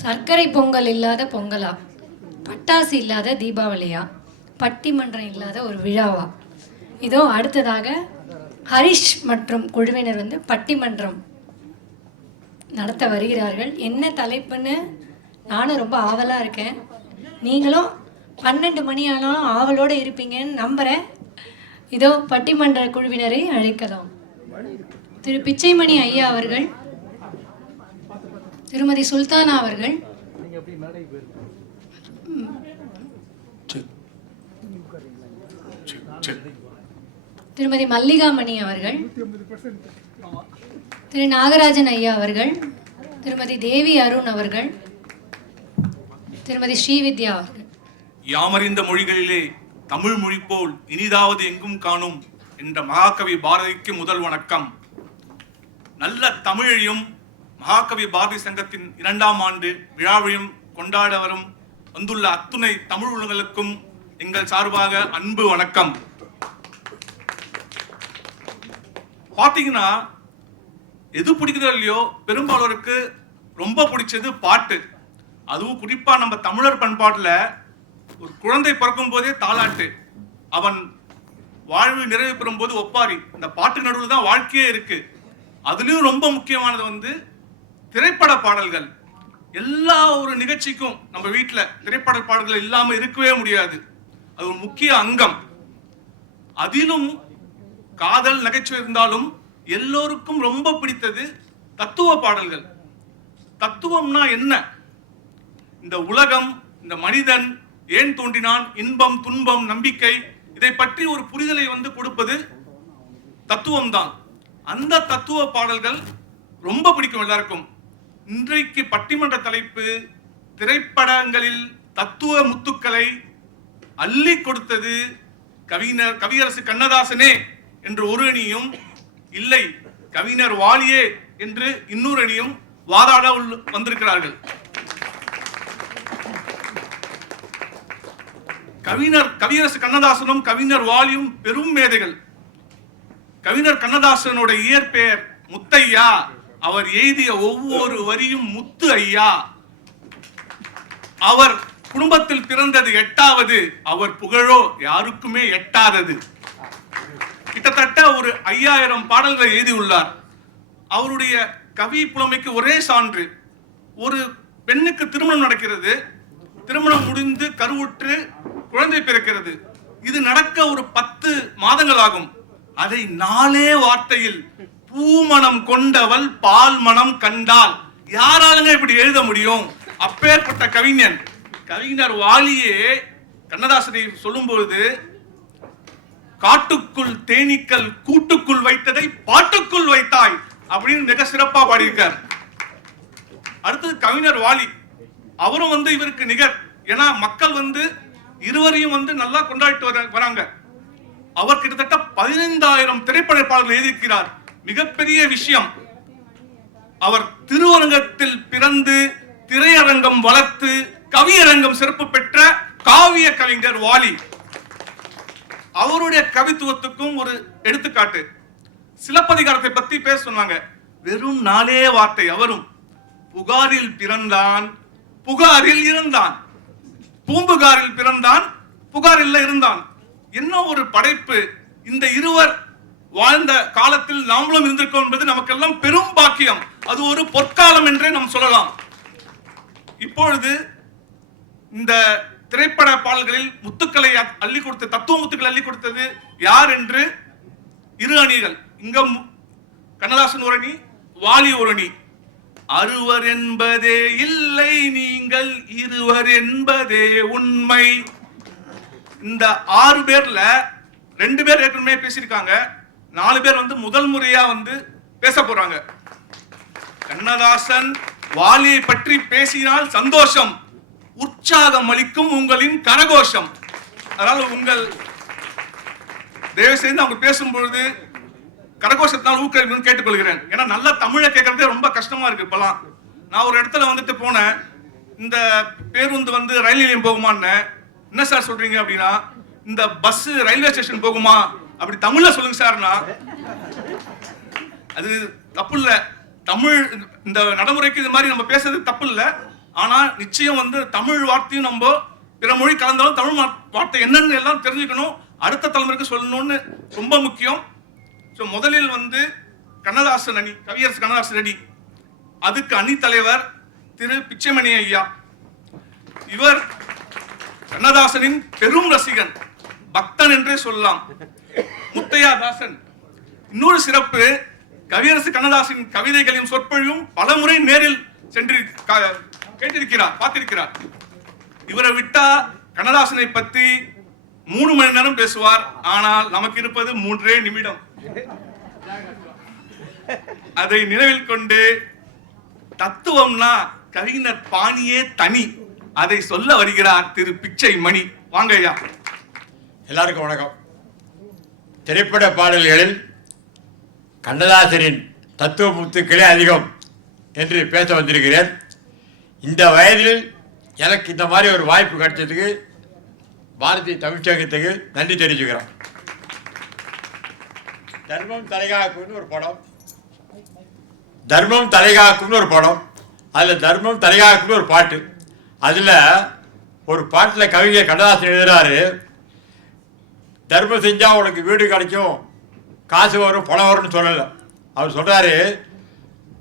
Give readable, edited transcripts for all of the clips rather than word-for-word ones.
சர்க்கரை பொங்கல் இல்லாத பொங்கலா, பட்டாசு இல்லாத தீபாவளியா, பட்டிமன்றம் இல்லாத ஒரு விழாவா? இதோ அடுத்ததாக ஹரிஷ் மற்றும் குழுவினர் பட்டிமன்றம் நடத்த வருகிறார்கள். என்ன தலைப்புன்னு நானும் ரொம்ப ஆவலாக இருக்கேன். நீங்களும் 12 மணி ஆனாலும் ஆவலோடு இருப்பீங்கன்னு நம்புகிறேன். இதோ பட்டிமன்ற குழுவினரை அழைக்கலாம். திரு பிச்சைமணி ஐயா அவர்கள், திருமதி சுல்தானா அவர்கள், திருமதி மல்லிகாமணி அவர்கள், திரு நாகராஜன் ஐயா அவர்கள், திருமதி தேவி அருண் அவர்கள், திருமதி ஸ்ரீவித்யா அவர்கள். யாமறிந்த மொழிகளிலே தமிழ் மொழி போல் இனிதாவது எங்கும் காணும் என்ற மகாகவி பாரதிக்கு முதல் வணக்கம். நல்ல தமிழையும் மகாகவி பாரதி சங்கத்தின் 2ஆம் ஆண்டு விழாவையும் கொண்டாட வரும் வந்துள்ள அத்துணை தமிழ் உலகளுக்கும் எங்கள் சார்பாக அன்பு வணக்கம். பாத்தீங்கன்னா எது பிடிக்குதோ இல்லையோ, பெரும்பாலோருக்கு ரொம்ப பிடிச்சது பாட்டு. அதுவும் குறிப்பா நம்ம தமிழர் பண்பாட்டுல ஒரு குழந்தை பிறக்கும் போதே தாலாட்டு, அவன் வாழ்வு நிறைவு பெறும் போது ஒப்பாரி, இந்த பாட்டு நடுவில் தான் வாழ்க்கையே இருக்கு. அதுலயும் ரொம்ப முக்கியமானது திரைப்பட பாடல்கள். எல்லா ஒரு நிகழ்ச்சிக்கும் நம்ம வீட்டுல திரைப்பட பாடல்கள் இல்லாம இருக்கவே முடியாது. அது ஒரு முக்கிய அங்கம். அதிலும் காதல் நகைச்சுவை இருந்தாலும் எல்லோருக்கும் ரொம்ப பிடித்தது தத்துவ பாடல்கள். தத்துவம்னா என்ன? இந்த உலகம், இந்த மனிதன் ஏன் தோன்றினான், இன்பம் துன்பம் நம்பிக்கை, இதை பற்றி ஒரு புரிதலை கொடுப்பது தத்துவம் தான். அந்த தத்துவ பாடல்கள் ரொம்ப பிடிக்கும் எல்லாருக்கும். இன்றைக்கு பட்டிமன்ற தலைப்பு திரைப்படங்களில் தத்துவ முத்துக்களை அள்ளி கொடுத்தது கவியரசு கண்ணதாசனே என்று ஒரு அணியும், இல்லை கவிஞர் வாலியே என்று இன்னொரு அணியும் வாதாட வந்திருக்கிறார்கள். கவியரசு கண்ணதாசனும் கவிஞர் வாலியும் பெரும் மேதைகள். கவிஞர் கண்ணதாசனோட இயற்பெயர் முத்தையா. அவர் எழுதிய ஒவ்வொரு வரியும் முத்து ஐயா. அவர் குடும்பத்தில் பிறந்தது 8வது. அவர் புகழோ யாருக்குமே எட்டாதது. கிட்டத்தட்ட ஒரு 5000 பாடல்களை எழுதியுள்ளார். அவருடைய கவி புலமைக்கு ஒரே சான்று, ஒரு பெண்ணுக்கு திருமணம் நடக்கிறது, திருமணம் முடிந்து கருவுற்று குழந்தை பிறக்கிறது. இது நடக்க ஒரு 10 மாதங்கள் ஆகும். அதை 4 வார்த்தையில் பூமணம் கொண்டவள் பால் மனம் கண்டால், யாராலுங்க இப்படி எழுத முடியும்? அப்பேற்பட்ட கவிஞர் வாலியே கண்ணதாசனை சொல்லும் பொழுது, காட்டுக்குள் தேனீக்கள் கூட்டுக்குள் வைத்ததை பாட்டுக்குள் வைத்தாய் அப்படின்னு மிக சிறப்பா பாடியிருக்கார். அடுத்தது கவிஞர் வாலி, அவரும் இவருக்கு நிகர். ஏன்னா மக்கள் இருவரையும் நல்லா கொண்டாடிட்டு வராங்க. அவர் கிட்டத்தட்ட 15000 திரைப்பட பாடல்கள் எழுதியிருக்கிறார். மிகப்பெரிய விஷயம். அவர் திருவரங்கத்தில் பிறந்து திரையரங்கம் வளர்த்து கவியரங்கம் சிறப்பு பெற்ற காவிய கவிஞர் வாலி. அவருடைய கவித்துவத்துக்கும் ஒரு எடுத்துக்காட்டு. சிலப்பதிகாரத்தை பத்தி பேச சொன்னாங்க. வெறும் 4 வார்த்தை. அவரும் புகாரில் பிறந்தான், புகாரில் இருந்தான், பூம்புகாரில் பிறந்தான், புகாரில் இருந்தான். என்ன ஒரு படைப்பு! இந்த இருவர் வாழ்ந்த காலத்தில் நாமளும் இருந்திருக்கோம் என்பது நமக்கெல்லாம் பெரும் பாக்கியம். அது ஒரு பொற்காலம் என்றே நாம் சொல்லலாம். இப்பொழுது இந்த திரைப்பட பாடல்களில் முத்துக்களை அள்ளி கொடுத்த, தத்துவ முத்துக்களை அள்ளி கொடுத்தது யார் என்று இரு அணிகள். இங்க கண்ணதாசன் ஒரு அணி, வாலி ஒரு அணி. அறுவர் என்பதே இல்லை, நீங்கள் இருவர் என்பதே உண்மை. இந்த 6 பேர்ல 2 பேர் ஏற்கனவே பேசியிருக்காங்க. 4 பேர் முதல் முறையா பேச போறாங்க. கண்ணதாசன் வாலியை பற்றி பேசினால் சந்தோஷம், உற்சாகம் அளிக்கும் உங்களின் கரகோஷம். அதனால உங்கள் தயவு செய்து அவங்க பேசும்பொழுது கரகோஷத்தினால் ஊக்குவிக்கணும்னு கேட்டுக்கொள்கிறேன். ஏன்னா நல்ல தமிழை கேட்கறதே ரொம்ப கஷ்டமா இருக்கு. இப்பெல்லாம் நான் ஒரு இடத்துல போனேன். இந்த பேருந்து ரயில் நிலையம் போகுமான்னு, என்ன சார் சொல்றீங்க அப்படின்னா, இந்த பஸ் ரயில்வே ஸ்டேஷன் போகுமா அப்படி தமிழ்ல சொல்லுங்க சார்னா, அது தப்பு இல்ல. தமிழ் இந்த நடைமுறைக்கு இது மாதிரி நம்ம பேசுறது தப்பு இல்ல. ஆனா நிச்சயம் வந்து தமிழ் வார்த்தையும் நம்ம பிற மொழி கலந்தாலும் தமிழ் வார்த்தை என்னன்னு எல்லாம் தெரிஞ்சுக்கணும், அடுத்த தலைமுறைக்கு சொல்லணும்னு ரொம்ப முக்கியம். ஸோ முதலில் வந்து கண்ணதாசன் அணி, கவியரசு கண்ணதாசன் அணி, அதுக்கு அணி தலைவர் திரு பிச்சைமணி ஐயா. இவர் கண்ணதாசனின் பெரும் ரசிகன், பக்தன் என்றே சொல்லலாம். முத்தையா தாசன் இன்னொரு சிறப்பு, கவியரசு கண்ணதாசன் கவிதைகளையும் சொற்பொழிவும் பல முறை நேரில் சென்று கேட்டிருக்கிறார், பார்த்திருக்கிறார். இவரை விட்டா கண்ணதாசனை பத்தி 3 மணி நேரம் பேசுவார். ஆனால் நமக்கு இருப்பது 3 நிமிடம். அதை நினைவில் கொண்டு தத்துவம்னா கவிஞர் பாணியே தனி, அதை சொல்ல வருகிறார் திரு பிச்சை மணி. வாங்க ஐயா. எல்லாருக்கும் வணக்கம். திரைப்பட பாடல்களில் கண்ணதாசனின் தத்துவ முத்துக்களே அதிகம் என்று பேச வந்திருக்கிறேன். இந்த வயதில் எனக்கு இந்த மாதிரி ஒரு வாய்ப்பு கிடைச்சதுக்கு பாரதிய தமிழ்ச்சங்கத்துக்கு நன்றி தெரிவிச்சுக்கிறேன். தர்மம் தலைகாக்கும்னு ஒரு படம், தர்மம் தலைகாக்கும்னு ஒரு படம், அதில் தர்மம் தலைகாக்கும்னு ஒரு பாட்டு. அதில் ஒரு பாட்டில் கவிஞர் கண்ணதாசன் எழுதுறாரு, தர்மம் செஞ்சா உனக்கு வீடு கிடைக்கும், காசு வரும், பணம் வரும்னு சொல்லலை. அவர் சொல்றாரு,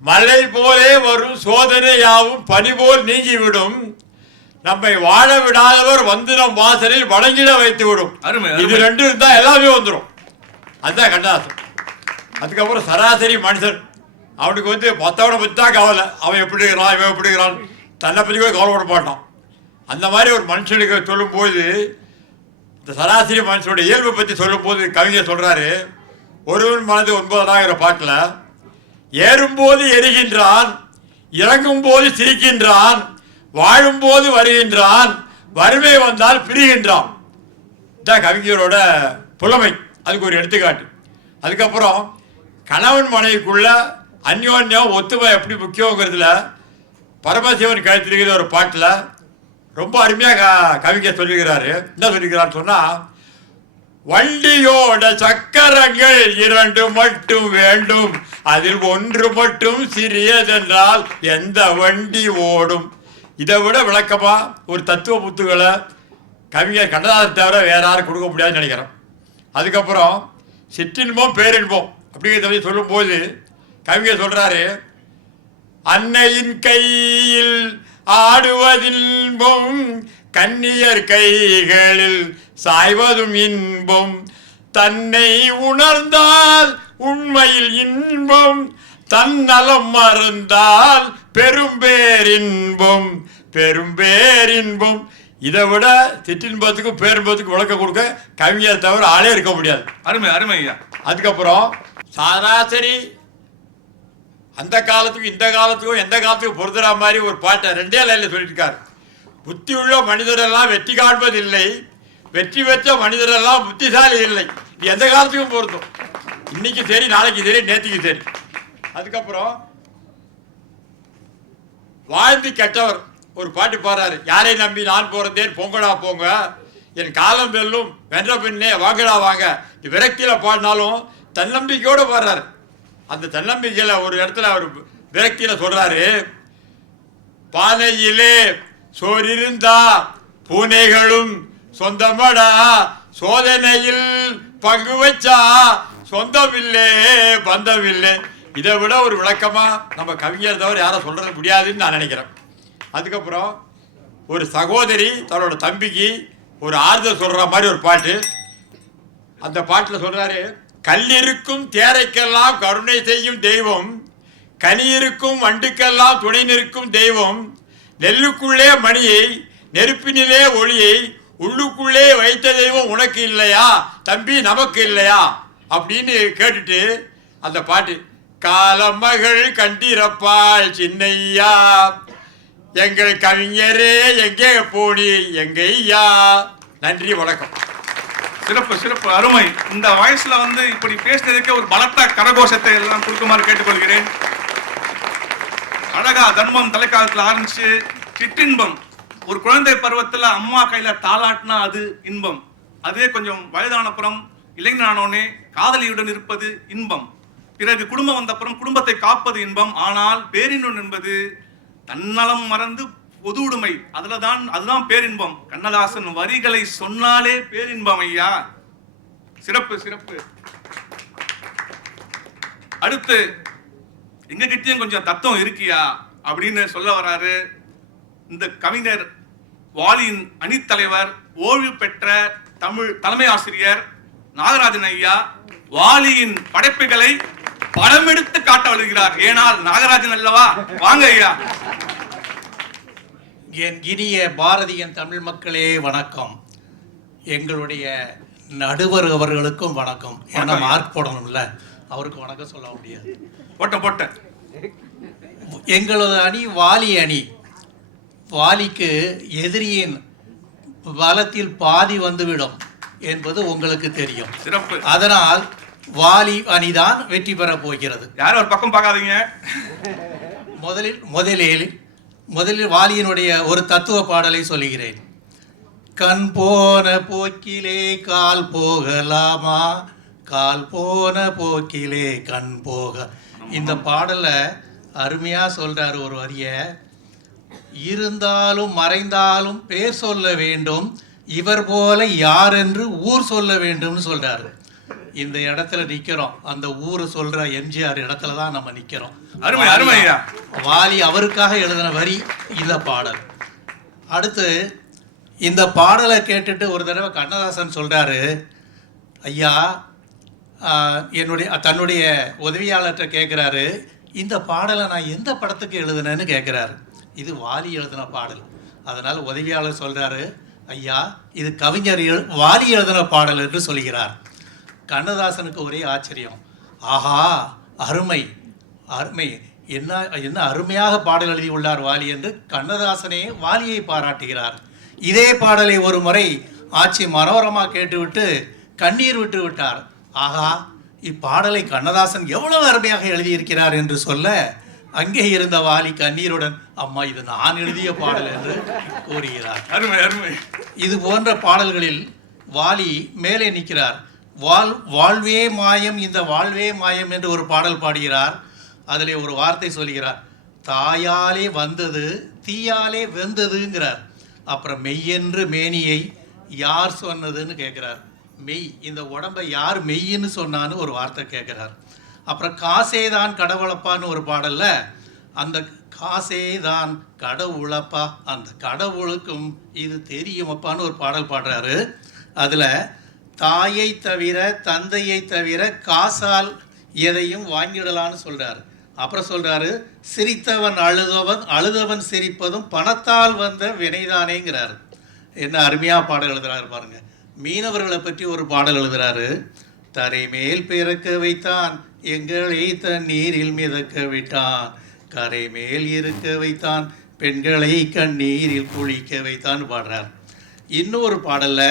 மழை போலே வரும் சோதனையாவும் பனி போல் நீங்கிவிடும், நம்மை வாழ விடாதவர் வந்து நம் வாசலில் வணங்கிட வைத்து விடும். இது 2 இருந்தா எல்லாமே வந்துடும். அதுதான் கண்ணதாசன். அதுக்கப்புறம் சராசரி மனுஷன், அவனுக்கு வந்து மற்றவனை பற்றி தான் கவலை, அவன் எப்படி இருக்கிறான், இவன் எப்படி இருக்கிறான், தன்னை பற்றி கூட கவலைப்பட மாட்டான். அந்த மாதிரி ஒரு மனுஷனுக்கு சொல்லும்போது, இந்த சராசரி மனுஷனுடைய இயல்பை பற்றி சொல்லும்போது கவிஞர் சொல்றாரு, ஒருவன் மனது 9 பாட்டில், ஏறும்போது எரிகின்றான், இறங்கும் போது சிரிக்கின்றான், வாழும்போது வருகின்றான், வறுமை வந்தால் பிரிகின்றான். இதான் கவிஞரோட புலமை. அதுக்கு ஒரு எடுத்துக்காட்டு. அதுக்கப்புறம் கணவன் மனைவிக்குள்ள அந்யோன்யம் ஒத்துமை எப்படி முக்கியங்கிறதுல பரமசிவன் கழித்திருக்கிற ஒரு பாட்டில் ரொம்ப அருமையாக கவிஞர் சொல்லுகிறாரு. என்ன சொல்லுகிறான்னு சொன்னா, வண்டியோட சக்கரங்கள் 2 மட்டும் வேண்டும், அதில் 1 மட்டும் சிறியதென்றால் எந்த வண்டி ஓடும். இதை விட விளக்கமா ஒரு தத்துவ முத்துக்களை கவிஞர் கண்ணதாசன் தவிர வேற யாரும் கொடுக்க முடியாதுன்னு நினைக்கிறேன். அதுக்கப்புறம் சிற்றின்பம் பேரின்பம் அப்படிங்கிறத சொல்லும்போது கவிஞர் சொல்றாரு, அன்னையின் கையில் ஆடுவதின்பம், கன்னியர் கைகளில் சாய்வதும் இன்பம், தன்னை உணர்ந்தால் உண்மையில் இன்பம், தன்னலம் மறந்தால் பெரும்பேரின்பம், பெரும்பேரின்பம். இதை விட சிற்றின்பத்துக்கும் பேரின்பத்துக்கும் விளக்க கொடுக்க கவிஞர் தவிர ஆளே இருக்க முடியாது. அருமை அருமை ஐயா. அதுக்கப்புறம் சராசரி அந்த காலத்துக்கும் இந்த காலத்துக்கும் எந்த காலத்துக்கும் பொறுத்துற மாதிரி ஒரு பாட்டை 2 லைன்ல சொல்லியிருக்காரு. புத்தி உள்ள மனிதரெல்லாம் வெற்றி காண்பதில்லை, வெற்றி பெற்ற மனிதரெல்லாம் புத்திசாலி இல்லை. இது எந்த காலத்துக்கும் பொருத்தும், இன்னைக்கு சரி, நாளைக்கு சரி, நேற்றுக்கு சரி. அதுக்கப்புறம் வாழ்ந்து கெட்டவர் ஒரு பாட்டு பாடுறாரு, யாரை நம்பி நான் போறதேன் பொங்கடா போங்க, என் காலம் வெல்லும் வென்ற பின்னே வாங்கடா வாங்க. விரக்தியில பாடினாலும் தன்னம்பிக்கையோடு பாடுறாரு. அந்த தன்னம்பிக்கையில ஒரு இடத்துல அவர் விரக்தியில சொல்றாரு, பானையிலே சோறிருந்தா பூனைகளும் சொந்தமடா, சோதனையில் பங்கு வச்சா சொந்தமில்லே பந்தமில்லை. இதை விட ஒரு விளக்கமா நம்ம கவிஞர் தவிர யாரும் சொல்றது முடியாதுன்னு நான் நினைக்கிறேன். அதுக்கப்புறம் ஒரு சகோதரி தன்னோட தம்பிக்கு ஒரு ஆறுதல் சொல்ற மாதிரி ஒரு பாட்டு. அந்த பாட்டில் சொல்றாரு, கல்லிருக்கும் தேரைக்கெல்லாம் கருணை செய்யும் தெய்வம், கனியிருக்கும் வண்டுக்கெல்லாம் துணை நிற்கும் தெய்வம், நெல்லுக்குள்ளே மணியை நெருப்பினிலே ஒளியை உள்ளுக்குள்ளே வைத்த தெய்வம் உனக்கு இல்லையா தம்பி, நமக்கு இல்லையா அப்படின்னு கேட்டுட்டு அந்த பாட்டு, காலமகள் கண்டிரப்பாள் சின்னையா, எங்கள் கவிஞரே எங்கே போனி எங்கய்யா. நன்றி, வணக்கம். சிறப்பு சிறப்பு, அருமை. இந்த வயசுல வந்து இப்படி பேசுறதுக்கே ஒரு பலத்த கரகோஷத்தை எல்லாம் கொடுக்குமாறு கேட்டுக்கொள்கிறேன். அழகா தர்மம் தலைக்காலத்துல ஆரம்பிச்சு சிற்றின்பம், ஒரு குழந்தை பருவத்துல அம்மா கையில தாளாட்டினா அது இன்பம், அதுவே கொஞ்சம் வயதானப்புறம் இளைஞனானோனே காதலியுடன் இருப்பது இன்பம், பிறகு குடும்பம் வந்த அப்புறம் குடும்பத்தை காப்பது இன்பம். ஆனால் பேரின்பம் என்பது தன்னலம் மறந்து பொது உடைமை, அதுதான் பேரின்பம். கண்ணதாசன் வரிகளை சொன்னாலே பேரின்பம் ஐயா. சிறப்பு சிறப்பு. அடுத்து எங்க கிட்டயும் கொஞ்சம் தத்துவம் இருக்கியா அப்படின்னு சொல்ல வராரு இந்த கவிஞர் வாலியின் அணித்தலைவர், ஓய்வு பெற்ற தமிழ் தலைமை ஆசிரியர் நாகராஜன் ஐயா. வாலியின் படைப்புகளை படம் எடுத்து காட்ட வருகிறார். ஏனால் நாகராஜன் அல்லவா? வாங்க ஐயா. என் இனிய பாரதியின் தமிழ் மக்களே வணக்கம். எங்களுடைய நடுவர் அவர்களுக்கும் வணக்கம். ஏன்னா மார்க் போடணும்ல, அவருக்கு வணக்கம் சொல்ல முடியாது. போட்ட எங்களது அணி வாலி அணி. வாலிக்கு எதிரியின் பலத்தில் பாதி வந்துவிடும் என்பது உங்களுக்கு தெரியும். சிறப்பு. அதனால் வாலி அணிதான் வெற்றி பெற போகிறது. யாரும் ஒரு பக்கம் பார்க்காதீங்க. முதலில் வாலியினுடைய ஒரு தத்துவ பாடலை சொல்லுகிறேன். கண் போன போக்கிலே கால் போகலாமா, கால் போன போக்கிலே கண் போக. இந்த பாடலை அருமையா சொல்றாரு ஒரு வரிய. இருந்தாலும் மறைந்தாலும் பேர் சொல்ல வேண்டும், இவர் போல யார் என்று ஊர் சொல்ல வேண்டும்னு சொல்றாரு. இந்த இடத்துல நிக்கிறோம், அந்த ஊரு சொல்ற எம்ஜிஆர் இடத்துல தான் நம்ம நிக்கிறோம். அருமை அருமை ஐயா. வாலி அவருக்காக எழுதின வரி இந்த பாடல். அடுத்து இந்த பாடலை கேட்டுட்டு ஒரு தடவை கண்ணதாசன் சொல்றாரு, ஐயா தன்னுடைய உதவியாளர்கிட்ட கேட்குறாரு, இந்த பாடலை நான் எந்த படத்துக்கு எழுதுனேன்னு கேட்குறாரு. இது வாலி எழுதின பாடல். அதனால் உதவியாளர் சொல்றாரு, ஐயா இது கவிஞர் வாலி எழுதின பாடல் என்று சொல்கிறார். கண்ணதாசனுக்கு ஒரே ஆச்சரியம். ஆஹா, அருமை அருமை, என்ன என்ன அருமையாக பாடல் எழுதி உள்ளார் வாலி என்று கண்ணதாசனே வாலியை பாராட்டுகிறார். இதே பாடலை ஒரு முறை ஆட்சி மனோரமா கேட்டுவிட்டு கண்ணீர் விட்டு விட்டார். ஆகா, இப்பாடலை கண்ணதாசன் எவ்வளவு அருமையாக எழுதியிருக்கிறார் என்று சொல்ல அங்கே இருந்த வாலி கண்ணீருடன், அம்மா இது நான் எழுதிய பாடல் என்று கூறுகிறார். அருமை அருமை. இது போன்ற பாடல்களில் வாலி மேலே நிற்கிறார். வாழ்வே மாயம், இந்த வாழ்வே மாயம் என்று ஒரு பாடல் பாடுகிறார். அதிலே ஒரு வார்த்தை சொல்கிறார், தாயாலே வந்தது தீயாலே வெந்ததுங்கிறார். அப்புறம் மெய்யென்று மேனியை யார் சொன்னதுன்னு கேட்குறார். மெய், இந்த உடம்பை யார் மெய்ன்னு சொன்னான்னு ஒரு வார்த்தை கேட்குறார். அப்புறம் காசே தான் கடவுளப்பான்னு ஒரு பாடல்ல, அந்த காசே தான் கடவுளப்பா, அந்த கடவுளுக்கும் இது தெரியுமப்பான்னு ஒரு பாடல் பாடுறாரு. அதில் தாயை தவிர தந்தையை தவிர காசால் எதையும் வாங்கிடலான்னு சொல்கிறார். அப்புறம் சொல்கிறாரு, சிரித்தவன் அழுதவன் சிரிப்பதும் பணத்தால் வந்த வினைதானேங்கிறார். என்ன அருமையாக பாடல் எழுதுறாரு பாருங்க. மீனவர்களை பற்றி ஒரு பாடல் எழுதுறாரு. தரை மேல் பிறக்க வைத்தான், எங்களை தண்ணீரில் மிதக்க விட்டான், கரை மேல் இருக்க வைத்தான், பெண்களை கண்ணீரில் குளிக்க வைத்தான் பாடுறார். இன்னொரு பாடல்ல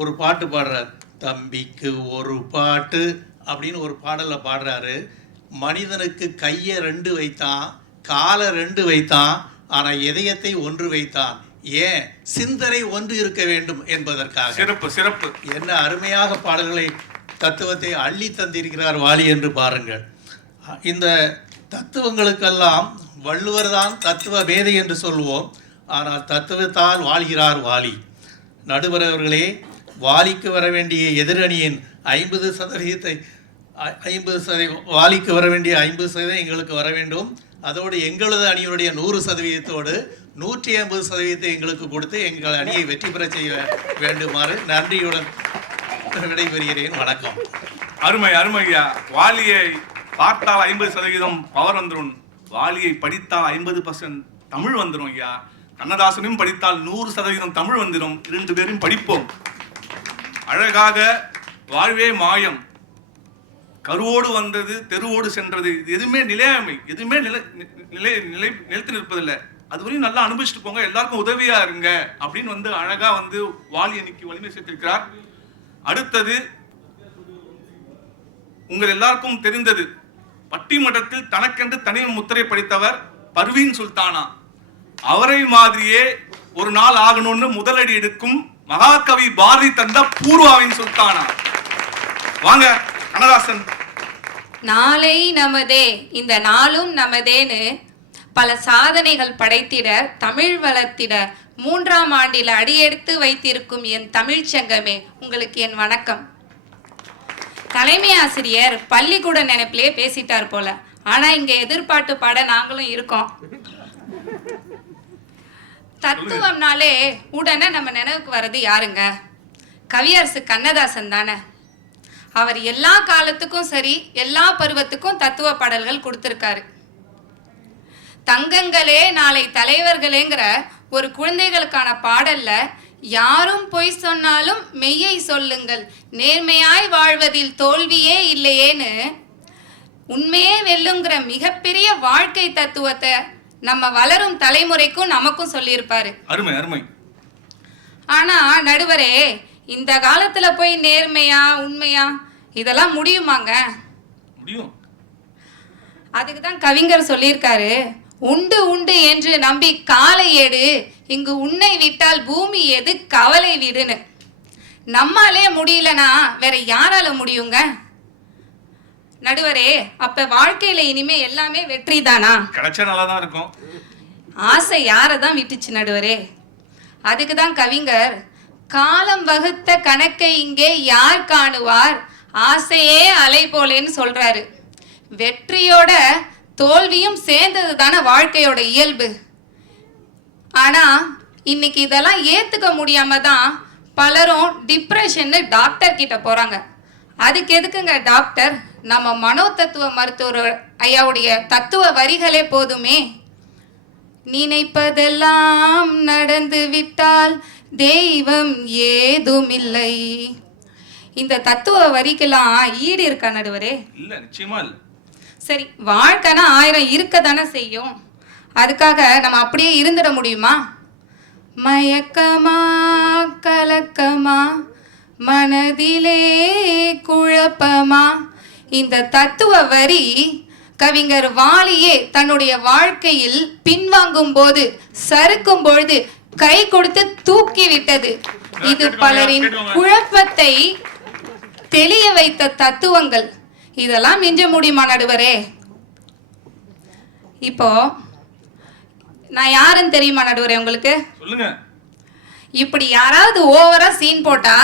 ஒரு பாட்டு பாடுறார், தம்பிக்கு ஒரு பாட்டு அப்படின்னு ஒரு பாடல்ல பாடுறாரு. மனிதனுக்கு கையை 2 வைத்தான், காலை 2 வைத்தான், ஆனால் இதயத்தை 1 வைத்தான். ஏன்? சிந்தனை 1 இருக்க வேண்டும் என்பதற்காக. சிறப்பு சிறப்பு. என்ன அருமையாக பாடல்களை தத்துவத்தை அள்ளி தந்திருக்கிறார் வாலி என்று பாருங்கள். இந்த தத்துவங்களுக்கெல்லாம் வள்ளுவர் தான் தத்துவ மேதை என்று சொல்லுவோம், ஆனால் தத்துவத்தால் வாழ்கிறார் வாலி. நடுவர் அவர்களே, வாலிக்கு வர வேண்டிய எதிரணியின் 50% வாலிக்கு வர வேண்டிய 50% எங்களுக்கு வர வேண்டும். அதோடு எங்களது அணியினுடைய 100%, 150% எங்களுக்கு கொடுத்து எங்கள் அணியை வெற்றி பெற செய்ய வேண்டுமாறு நன்றியுடன் விடைபெறுகிறேன். வணக்கம். அருமை அருமையா. வாலியை பார்த்தால் 50% பவர் வந்துடும், வாலியை படித்தால் 50% தமிழ் வந்துடும் ஐயா. கண்ணதாசனையும் படித்தால் 100% தமிழ் வந்துடும். 2 பேரும் படிப்போம். அழகாக வாழ்வே மாயம், கருவோடு வந்தது தெருவோடு சென்றது, இது எதுவுமே நிலையாமை, எதுவுமே நிலைத்து நிற்பதில்லை. அதுவரையும் நல்லா அனுபவிச்சுட்டு போங்க, எல்லாருக்கும் உதவியா இருங்க அப்படின்னு அழகா வாலி அணிக்கு வலிமை சேர்த்திருக்கிறார். அடுத்தது உங்கள் எல்லாருக்கும் தெரிந்தது, பட்டிமன்றத்தில் தனக்கென்று தனி முத்திரை படித்தவர் பர்வீன் சுல்தானா. அவரை மாதிரியே ஒரு நாள் ஆகணும்னு முதலடி எடுக்கும் மகாகவி பாரதி தந்த பூர்வாவின் சுல்தானா. வாங்க கண்ணதாசன். நாளை நமதே, இந்த நாளும் நமதேன்னு பல சாதனைகள் படைத்திட, தமிழ் வளர்த்திட 3ஆம் ஆண்டில் அடியெடுத்து வைத்திருக்கும் என் தமிழ்ச் சங்கமே, உங்களுக்கு என் வணக்கம். தலைமை ஆசிரியர் பள்ளிக்கூட நினைப்பிலே பேசிட்டார் போல, ஆனா இங்க எதிர்பார்த்து பாட நாங்களும் இருக்கோம். தத்துவம்னாலே உடனே நம்ம நினைவுக்கு வர்றது யாருங்க? கவியரசு கண்ணதாசன் தானே. அவர் எல்லா காலத்துக்கும் சரி, எல்லா பருவத்துக்கும் தத்துவ பாடல்கள் கொடுத்திருக்காரு. தங்கங்களே நாளை தலைவர்களேங்கிற ஒரு குழந்தைகளுக்கான பாடல்ல, யாரும் பொய் சொன்னாலும் மெய்யை சொல்லுங்கள், நேர்மையாய் வாழ்வதில் தோல்வியே இல்லையேன்னு உண்மையே வெல்லுங்கிற மிகப்பெரிய வாழ்க்கை தத்துவத்தை நம்ம வளரும் தலைமுறைக்கும் நமக்கும் சொல்லியிருப்பாரு. அருமை அருமை. ஆனா நடுவரே, இந்த காலத்துல போய் நேர்மையா உண்மையா இதெல்லாம் முடியுமாங்க? முடியும். அதுக்கு தான் கவிஞர் சொல்லியிருக்காரு, உண்டு உண்டு என்று நம்பி காலை ஏடு, இங்கு உன்னை விட்டால் பூமி எது கவலை விடுன்னு. நம்மாலே முடியலனா வேற யாரால முடியுங்க? நடுவரே, அப்ப வாழ்க்கையில இனிமே எல்லாமே வெற்றி தானா? கிடைச்சா நல்லா தான் இருக்கும். ஆசை யாரை தான் விட்டுச்சு நடுவரே? அதுக்கு தான் கவிஞர், காலம் வகுத்த கணக்கை இங்கே யார் காணுவார், ஆசையே அலை போலேன்னு சொல்றாரு. வெற்றியோட தோல்வியும் சேர்ந்தது தானே வாழ்க்கையோட இயல்பு. ஆனா இன்னைக்கு இதெல்லாம் ஏத்துக்க முடியாம தான் பலரும் டிப்ரெஷன்னு டாக்டர் கிட்ட போறாங்க. அதுக்கு எதுக்குங்க டாக்டர்? நம்ம மனோ தத்துவ மருத்துவர் ஐயாவுடைய தத்துவ வரிகளே போதுமே. நினைப்பதெல்லாம் நடந்து விட்டால் தெய்வம் ஏதுமில்லை. இந்த தத்துவ வரிக்கெல்லாம் ஈடு இருக்கா நடுவரே? இல்ல, நிச்சயமா இல்ல. சரி, வாழ்க்கைனா 1000 இருக்க தானே செய்யும். அதுக்காக நம்ம அப்படியே இருந்துட முடியுமா? மயக்கமா கலக்கமா மனதிலே குழப்பமா, இந்த தத்துவ வரி கவிஞர் வாலியே தன்னுடைய வாழ்க்கையில் பின்வாங்கும் போது, சறுக்கும் பொழுது கை கொடுத்து தூக்கி விட்டது. இது பலரின் குழப்பத்தை தெளிய வைத்த தத்துவங்கள். இதெல்லாம் மிஞ்ச முடியுமா நடுவரே? இப்போ நான் யாருன்னு தெரியுமா நடுவரே உங்களுக்கு? சொல்லுங்க. இப்படி யாராவது ஓவரா சீன் போட்டா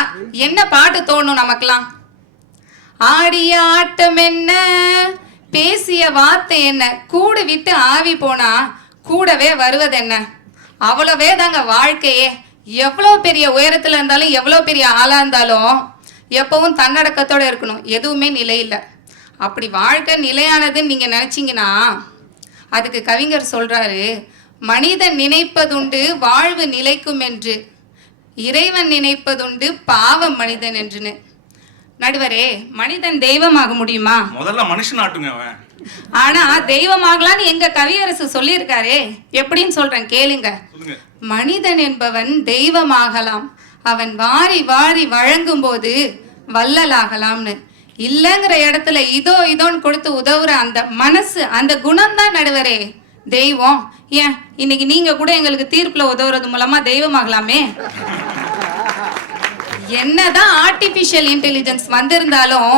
என்ன பாட்டு தோணும் நமக்கெல்லாம்? ஆடிய ஆட்டம் என்ன, பேசிய வார்த்தை என்ன, கூடு விட்டு ஆவி போனா கூடவே வருவது என்ன? அவ்வளவே தாங்க வாழ்க்கையே. எவ்வளோ பெரிய உயரத்துல இருந்தாலும், எவ்வளோ பெரிய ஆளா இருந்தாலும் எப்பவும் தன்னடக்கத்தோட இருக்கணும். எதுவுமே நிலை இல்லை. அப்படி வாழ்க்கை நிலையானதுன்னு நீங்க நினைச்சீங்கன்னா, அதுக்கு கவிஞர் சொல்றாரு, மனிதன் நினைப்பதுண்டு வாழ்வு நிலைக்கும் என்று, இறைவன் நினைப்பதுண்டு பாவம் மனிதன் என்றுன்னு. நடுவரே, மனிதன் தெய்வமாக முடியுமா? முதல்ல மனுஷன் ஆட்டுங்க அவன். ஆனா தெய்வமாகலான்னு எங்க கவியரசு சொல்லியிருக்காரே. எப்படின்னு சொல்றேன் கேளுங்க. மனிதன் என்பவன் தெய்வமாகலாம், அவன் வாரி வாரி வழங்கும் போது வள்ளலாகலாம்னு. இல்லைங்கிற இடத்துல இதோ இதோன்னு கொடுத்து உதவுற அந்த மனசு, அந்த குணம் தான் நடுவரே தெய்வம். ஏன் இன்னைக்கு நீங்க கூட எங்களுக்கு தீர்ப்புல உதவுறது மூலமா தெய்வமாகலாமே. என்னதான் ஆர்டிபிஷியல் இன்டெலிஜென்ஸ் வந்திருந்தாலும்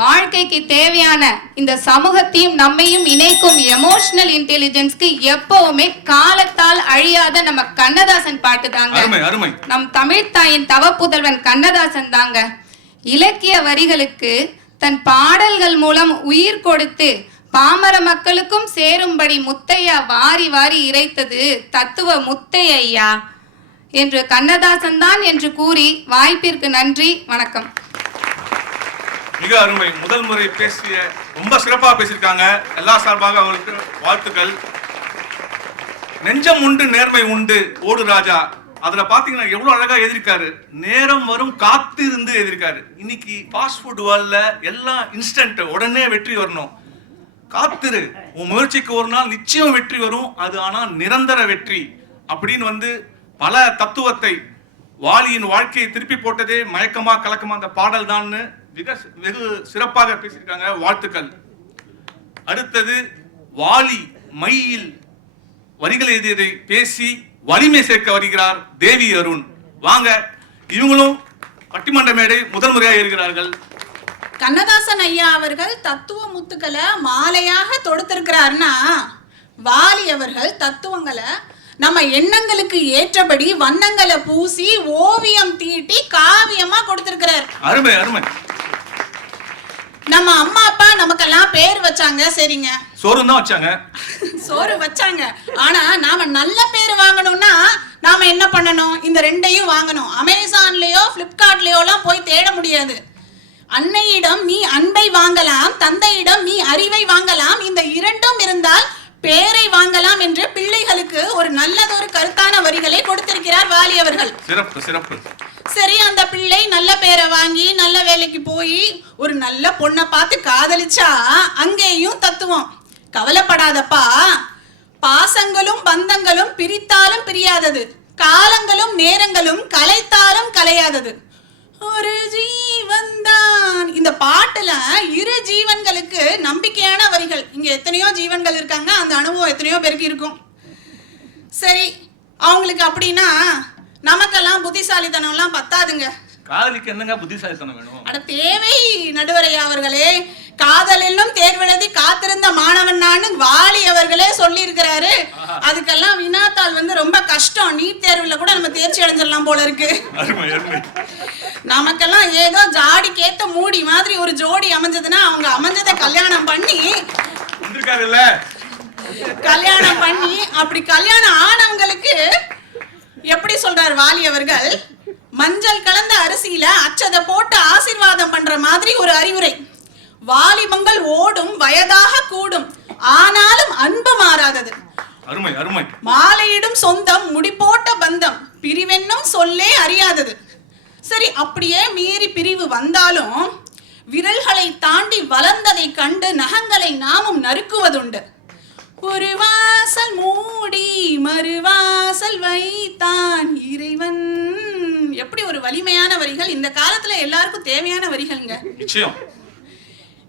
வாழ்க்கைக்கு தேவையான இந்த சமூகத்தையும் நம்மையும் இணைக்கும் எமோஷனல் இன்டெலிஜென்ஸ்க்கு எப்பவுமே காலத்தால் அழியாத நம்ம கண்ணதாசன் பாட்டு தாங்க. நம் தமிழ் தாயின் தவப்புதல்வன் கண்ணதாசன் தாங்க. இலக்கிய வரிகளுக்கு தன் பாடல்கள் மூலம் உயிர் கொடுத்து பாமர மக்களுக்கும் சேரும்படி முத்தையா வாரி வாரி இறைத்தது தத்துவ முத்தையா என்று கண்ணதாசன் தான் என்று கூறி வாய்ப்பிற்கு நன்றி, வணக்கம். மிக அருமை. முதல் முறை பேசிய ரொம்ப சிறப்பாக பேசியிருக்காங்க. எல்லா சார்பாக அவங்களுக்கு வாழ்த்துக்கள். நெஞ்சம் உண்டு நேர்மை உண்டு ஓடு ராஜா, அதுல பாத்தீங்கன்னா எவ்வளவு அழகா எழுதியிருக்காரு. நேரம் வரும் காத்திருந்து எழுதியிருக்காரு. இன்னைக்கு ஃபாஸ்ட் ஃபுட் வேர்ல்ட்ல எல்லாம் இன்ஸ்டன்ட், உடனே வெற்றி வரணும். காத்திரு, உன் முயற்சிக்கு ஒரு நாள் நிச்சயம் வெற்றி வரும், அது ஆனா நிரந்தர வெற்றி அப்படின்னு பல தத்துவத்தை, வாலியின் வாழ்க்கையை திருப்பி போட்டதே மயக்கமா கலக்கமா அந்த பாடல் தான் வெகு சிறப்பாக பேசியிருக்காங்க. வாழ்த்துக்கள். அடுத்தது வாலி மையில் வரிகள் எழுதியதை பேசி வலிமை சேர்க்க வருகிறார் தேவி அருண். வாங்க, இவங்களும் பட்டிமன்ற மேடை முதல் முறையாக இருக்கிறார்கள். கண்ணதாசன் ஐயா அவர்கள் தத்துவ முத்துக்களை மாலையாக தொடுத்திருக்கிறார்னா வாலி அவர்கள் தத்துவங்களை நம்ம எண்ணங்களுக்கு ஏற்றபடி வண்ணங்களை பூசி ஓவியம் தீட்டி காவியமா கொடுத்திருக்கிறார். அருமை அருமை. நம்ம அம்மா அப்பா நமக்கெல்லாம் பேர் வச்சாங்க, சரிங்க, சோறு தான் வச்சாங்க, சோறு வச்சாங்க. ஆனா நாம நல்ல பேர் வாங்கணும்னா நாம என்ன பண்ணணும்? இந்த ரெண்டையும் வாங்கணும். அமேசான்லயோ பிளிப்கார்ட்லயோ எல்லாம் போய் தேட முடியாது. அன்னையிடம் நீ அன்பை வாங்கலாம், தந்தையிடம் நீ அறிவை வாங்கலாம், இந்த இரண்டும் இருந்தால் பேரை வாங்கலாம் என்று பிள்ளைகளுக்கு ஒரு நல்லதொரு கருத்தான வரிகளை கொடுத்திருக்கிறார் வாலி அவர்கள். சிறப்பு சிறப்பு. சரி, அந்த பிள்ளை நல்ல பேரை வாங்கி நல்ல வேலைக்கு போய் ஒரு நல்ல பொண்ணை பார்த்து காதலிச்சா அங்கேயும் தத்துவம். கவலைப்படாதப்பா, பாசங்களும் பந்தங்களும் பிரித்தாலும் பிரியாதது, காலங்களும் நேரங்களும் கலைத்தாலும் கலையாதது, ஒரு ஜீவன்தான். இந்த பாட்டுல இரு ஜீவன்களுக்கு நம்பிக்கையான வரிகள். இங்க எத்தனையோ ஜீவன்கள் இருக்காங்க, அந்த அனுபவம் எத்தனையோ பேருக்கு இருக்கும். சரி, அவங்களுக்கு அப்படின்னா நமக்கெல்லாம் புத்திசாலித்தனம்லாம் பத்தாதுங்க. காதலிக்கு என்னங்க புத்திசாலித்தனம் வேணும்? அட தேவை நடுவரையா அவர்களே, காதலிலும் தேர்வெழுதி காத்திருந்த மாணவன் நான் வாலி அவர்களே சொல்லி இருக்கிறாரு. அதுக்கெல்லாம் வினாத்தாள் ரொம்ப கஷ்டம். நீட் தேர்வுல கூட நம்ம தேர்ச்சி அடைஞ்சிடலாம் போல இருக்கு. நமக்கெல்லாம் ஏதோ ஜாடி கேத்த மூடி மாதிரி ஒரு ஜோடி அமைஞ்சதுன்னா அவங்க அமைஞ்சதை கல்யாணம் பண்ணி அப்படி கல்யாணம் ஆனவங்களுக்கு எப்படி சொல்றார் வாலி அவர்கள்? மஞ்சள் கலந்த அரிசியில அச்சதை போட்டு ஆசீர்வாதம் பண்ற மாதிரி ஒரு அறிவுரை. வாலிபங்கள் ஓடும், வயதாக கூடும், ஆனாலும் அன்பு மாறாதது. அருமை அருமை. மாலையிடும் சொந்தம், முடி போட்ட பந்தம், பிரிவென்னும் சொல்லே அறியாதது. சரி, அப்படியே மீறி பிரிவு வந்தாலும் விரல்களை தாண்டி வளர்ந்ததை கண்டு நகங்களை நாமும் நறுக்குவதுண்டு. ஒரு வாசல் மூடி மறுவாசல் வைத்தான் இறைவன். எப்படி ஒரு வலிமையான வரிகள்! இந்த காலத்துல எல்லாருக்கும் தேவையான வரிகள்ங்க.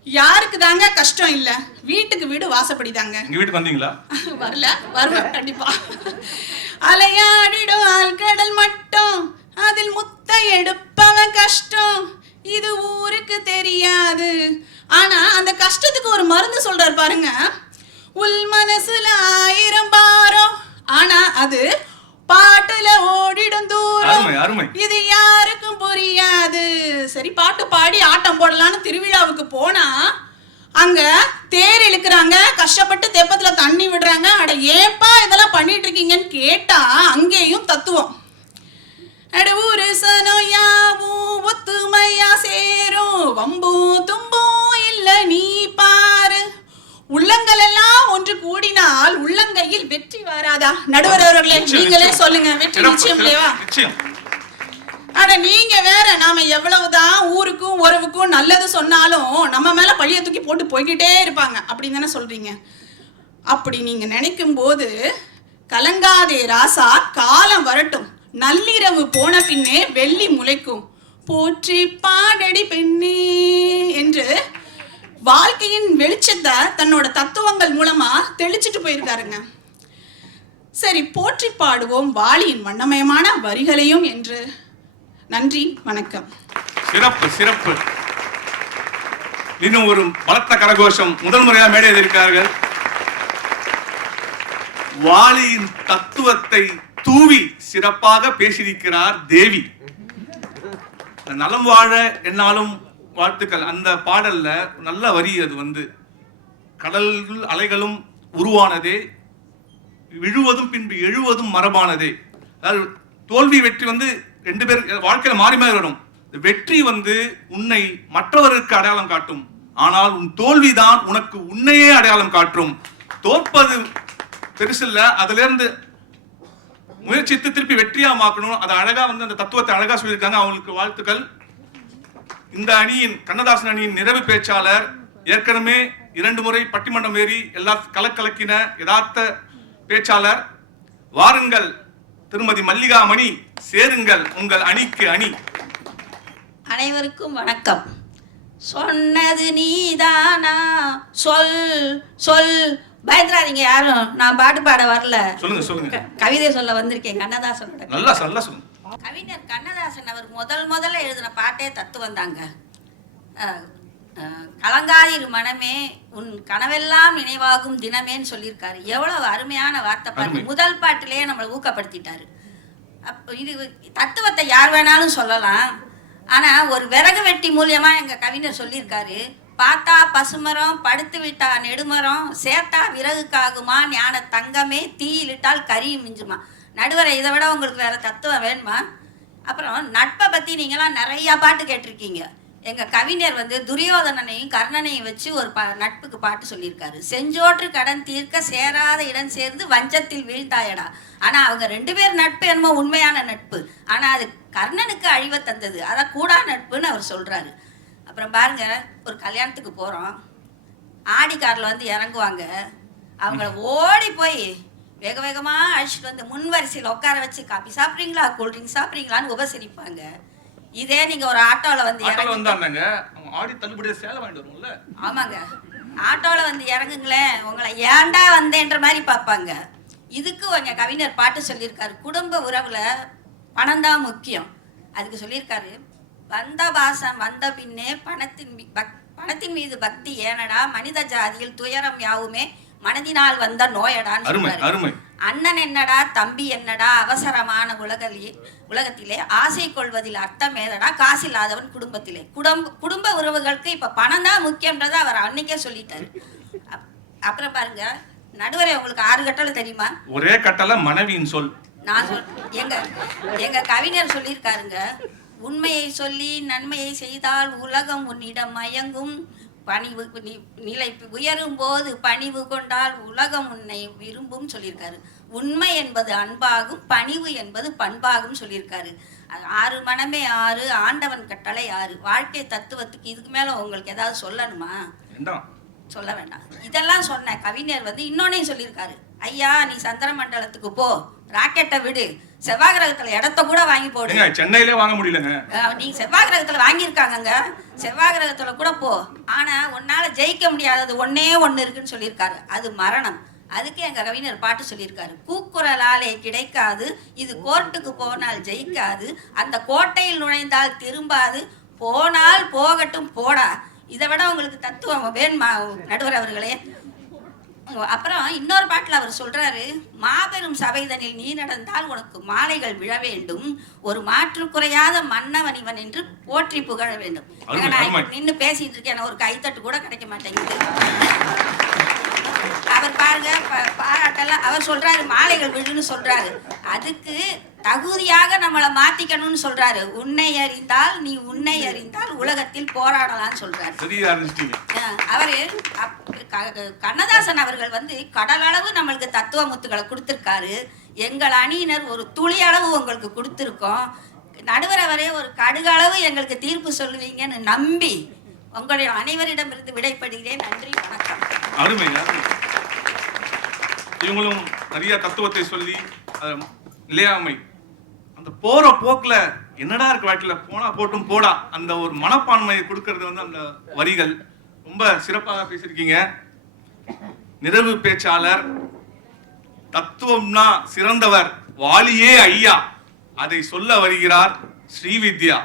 யாருக்கு தாங்க கஷ்டம் இல்ல? வீட்டுக்கு வீடு வாசப்படிதாங்க. வீட்டுக்கு வந்தீங்களா? வரல, வருவேன் கண்டிப்பா. அலையாடிடும் ஆழ்கடல் மட்டும், அதில் முத்த எடுப்பவன் கஷ்டம், இது ஊருக்கு தெரியாது. ஆனா அந்த கஷ்டத்துக்கு ஒரு மருந்து சொல்றாரு பாருங்க. உள் மனசுல 1000 பாரம், ஆனா அது பாட்டுல ஓடிடும் தூரம், இது யாருக்கும் புரியாது. சரி, பாட்டு பாடி ஆட்டம் போடலான்னு திருவிழாவுக்கு போனா அங்க தேர் இழுக்கிறாங்க, கஷ்டப்பட்டு தெப்பத்துல தண்ணி விடுறாங்க. அட ஏப்பா இதெல்லாம் பண்ணிட்டு இருக்கீங்கன்னு கேட்டா அங்கேயும் தத்துவம். அட ஊரு சனோ யாவும் ஒத்துமையா சேரும், வம்போ தும்போ இல்ல நீ பாரு. உள்ளங்கள் எல்லாம் ஒன்று கூடினால் உள்ளங்கையில் வெற்றி வராதா? நடுவர் அவர்களே, நீங்களே சொல்லுங்க, வெற்றி நிச்சயம் இல்லையா? அட நீங்க வேற, நாம எவ்வளவுதான் ஊருக்கும் உறவுக்கும் நல்லது சொன்னாலும் நம்ம மேல பழிய தூக்கி போட்டு போய்கிட்டே இருப்பாங்க. அப்படின்னு தானே சொல்றீங்க? அப்படி நீங்க நினைக்கும் போது கலங்காதே ராசா, காலம் வரட்டும், நள்ளிரவு போன பின்னே வெள்ளி முளைக்கும், போற்றி பாடடி பெண்ணே என்று வாழ்க்கையின் வெளிச்சத்தை தன்னோட தத்துவங்கள் மூலமா தெளிச்சிட்டு போயிருக்காருங்க. சரி, போற்றி பாடுவோம் வாலியின் வண்ணமயமான வரிகளையும் என்று. நன்றி, வணக்கம். சிறப்பு சிறப்பு. இன்னும் ஒரு பலத்த கரகோஷம் முதல் முறையா மேடையில் இருக்கிறார்கள். வாலியின் தத்துவத்தை தூவி சிறப்பாக பேசியிருக்கிறார் தேவி. நலம் வாழ என்னாலும் வாழ்த்துக்கள். அந்த பாடல்ல நல்ல வரி. அது கடல்கள் அலைகளும் உருவானதே, விழுவதும் பின்பு எழுவதும் மரபானதே. அதாவது தோல்வி வெற்றி 2 பேர் வாழ்க்கையில மாறி மாறி வரும். வெற்றி உன்னை மற்றவருக்கு அடையாளம் காட்டும், ஆனால் உன் தோல்விதான் உனக்கு உன்னையே அடையாளம் காட்டும். தோற்பது பெருசில்ல, அதுல இருந்து முயற்சித்து திருப்பி வெற்றியா மாக்கணும். அதை அழகா அந்த தத்துவத்தை அழகா சொல்லியிருக்காங்க. அவங்களுக்கு வாழ்த்துக்கள். இந்த அணியின், கண்ணதாசன் அணியின் நிறைவு பேச்சாளர், ஏற்கனவே 2 முறை பட்டிமன்றம் ஏறி எல்லா கலக்கின யதார்த்த பேச்சாளர், வாருங்கள் திருமதி மல்லிகா மணி, சேருங்கள் உங்கள் அணிக்கு அணி. அனைவருக்கும் வணக்கம். சொன்னது நீதானா, சொல் சொல். பயந்துறாதீங்க யாரும், நான் பாட்டு பாட வரல. சொல்லுங்க சொல்லுங்க. கவிதை சொல்ல வந்திருக்கேன். கண்ணதாசனோட நல்லா சொல்லுங்க. கவிஞர் கண்ணதாசன் அவர் முதல்ல எழுதின பாட்டே தத்துவம் தாங்க. கலங்காதிரு மனமே உன் கனவெல்லாம் நினைவாகும் தினமேன்னு சொல்லியிருக்காரு. எவ்வளவு அருமையான வார்த்தை பாருங்க. முதல் பாட்டிலேயே நம்மளை ஊக்கப்படுத்திட்டாரு. அப்போ இது தத்துவத்தை யார் வேணாலும் சொல்லலாம். ஆனால் ஒரு விறகு வெட்டி மூலியமாக எங்கள் கவிஞர் சொல்லியிருக்காரு, பார்த்தா பசுமரம், படுத்து விட்டா நெடுமரம், சேர்த்தா விறகுக்காகுமா, ஞான தங்கமே, தீயிலிட்டால் கரியும் மிஞ்சுமா. நடுவரை, இதை விட உங்களுக்கு வேற தத்துவம் வேணுமா? அப்புறம் நட்பை பற்றி நீங்களாம் நிறையா பாட்டு கேட்டிருக்கீங்க. எங்கள் கவிஞர் வந்து துரியோதனனையும் கர்ணனையும் வச்சு ஒரு நட்புக்கு பாட்டு சொல்லியிருக்காரு. செஞ்சோற்று கடன் தீர்க்க சேராத இடம் சேர்ந்து வஞ்சத்தில் வீழ்ந்தாயடா. ஆனால் அவங்க 2 பேர் நட்பு என்னமோ உண்மையான நட்பு, ஆனால் அது கர்ணனுக்கு அழிவை தந்தது, அதை கூடா நட்புன்னு அவர் சொல்கிறாரு. அப்புறம் பாருங்க, ஒரு கல்யாணத்துக்கு போகிறோம், ஆடி காரில் வந்து இறங்குவாங்க, அவங்கள ஓடி போய் வேக வேகமாக அழைச்சிட்டு வந்து முன் வரிசையில் உட்கார வச்சு காப்பி சாப்பிட்றீங்களா, கூல்ட்ரிங்க் சாப்பிட்றீங்களான்னு உபசரிப்பாங்க. இதே நீங்க ஒரு ஆட்டோல வந்து ஆடி தள்ளுபடியா சேலை வாங்கிட்டு வருவோம்ல. ஆமாங்க, ஆட்டோல வந்து இறங்குங்களேன், உங்களை ஏன்டா வந்தேன்ற மாதிரி பார்ப்பாங்க. இதுக்கு கொஞ்சம் கவிஞர் பாட்டு சொல்லியிருக்காரு. குடும்ப உறவுல பணம் தான் முக்கியம். அதுக்கு சொல்லியிருக்காரு, வந்த பாசம் வந்த பின்னே பணத்தின் மீது பக்தி ஏனடா, மனித ஜாதியில் துயரம் யாவுமே மனதினால் வந்த நோயடான்னு சொல்றாரு. அண்ணன் என்னடா, தம்பி என்னடா, அவசரமான உலகத்திலே ஆசை கொள்வதில் அர்த்தம் ஏதடா, காசில்லாதவன் குடும்பத்திலே. குடும்ப உறவுகளுக்கு இப்ப பணம் தான் முக்கியன்றதை அவர் அன்னைக்கே சொல்லிட்டாரு. அப்புறம் பாருங்க நடுவரே, உங்களுக்கு 6 கட்டளை தெரியுமா? ஒரே கட்டளை மனைவியின் சொல். நான் எங்க கவிஞர் சொல்லியிருக்காருங்க, உண்மையை சொல்லி நன்மையை செய்தால் உலகம் உன்னிடம் மயங்கும், பணிவு நிலை உயரும் போது பணிவு கொண்டால் உலகம் உன்னை விரும்பும் சொல்லியிருக்காரு. உண்மை என்பது அன்பாகும், பணிவு என்பது பண்பாகும் சொல்லியிருக்காரு. 6 மனமே 6, ஆண்டவன் கட்டளை 6. வாழ்க்கை தத்துவத்துக்கு இதுக்கு மேல உங்களுக்கு ஏதாவது சொல்லணுமா? சொல்ல வேண்டாம். இதெல்லாம் சொன்ன கவிஞர் வந்து இன்னொன்னையும் சொல்லியிருக்காரு. ஐயா, நீ சந்திர மண்டலத்துக்கு போ, ராக்கெட்டை விடு, செவ்வாய் கிரகத்துல இடத்த கூட வாங்கி போடு. சென்னையிலே வாங்க முடியலங்க. நீங்க செவ்வாய் கிரகத்துல வாங்கியிருக்காங்க, செவ்வாய் கிரகத்துல கூட போ. ஆனா உன்னால ஜெயிக்க முடியாதது ஒன்னே ஒண்ணு இருக்குன்னு சொல்லியிருக்காரு, அது மரணம். அதுக்கு எங்க கவிஞர் பாட்டு சொல்லியிருக்காரு. கூக்குரலாலே கிடைக்காது, இது கோர்ட்டுக்கு போனால் ஜெயிக்காது, அந்த கோட்டையில் நுழைந்தால் திரும்பாது, போனால் போகட்டும் போடா. இதை விட உங்களுக்கு தத்துவம் வேணுமா நடுவர் அவர்களே? அப்புறம் இன்னொரு பாட்டில் அவர் சொல்றாரு, மாபெரும் சபைதனில் நீ நடந்தால் உனக்கு மாலைகள் விழ வேண்டும், ஒரு மாற்று குறையாத மன்னவன் இவன் என்று போற்றி புகழ வேண்டும். நான் நின்று பேசிட்டு இருக்கேன், ஒரு கைத்தட்டு கூட கிடைக்க மாட்டேங்குது. அவர் பாருங்க பாராட்டெல்லாம் அவர் சொல்றாரு, மாலைகள் விழுன்னு சொல்றாரு. அதுக்கு தகுதியாக நம்மளை மாத்திக்கணும்னு சொல்றாரு. உன்னை அறிந்தால் நீ உன்னை அறிந்தால் உலகத்தில் போராடலாம்னு சொல்றாரு. அவரு கண்ணதாசன் அவர்கள் வந்து கடலளவு நம்மளுக்கு தத்துவ முத்துக்களை கொடுத்திருக்காரு. எங்கள் அணியினர் ஒரு துளி அளவு உங்களுக்கு கொடுத்துருக்கோம். நடுவர் அவரே ஒரு கடுகளவு எங்களுக்கு தீர்ப்பு சொல்லுவீங்கன்னு நம்பி உங்களுடைய அனைவரிடமிருந்து விடைபடுகிறேன். நன்றி, வணக்கம். அருமை. இவங்களும் நிறைய தத்துவத்தை சொல்லி நிலையாமை, அந்த போற போக்குல என்னடா இருக்கு வாழ்க்கையில, போனா போட்டும் போடா, அந்த ஒரு மனப்பான்மையை கொடுக்கறது வந்து அந்த வரிகள் ரொம்ப சிறப்பாக பேசியிருக்கீங்க. நிறைவு பேச்சாளர், தத்துவம்னா சிறந்தவர் வாலியே ஐயா, அதை சொல்ல வருகிறார் ஸ்ரீவித்யா.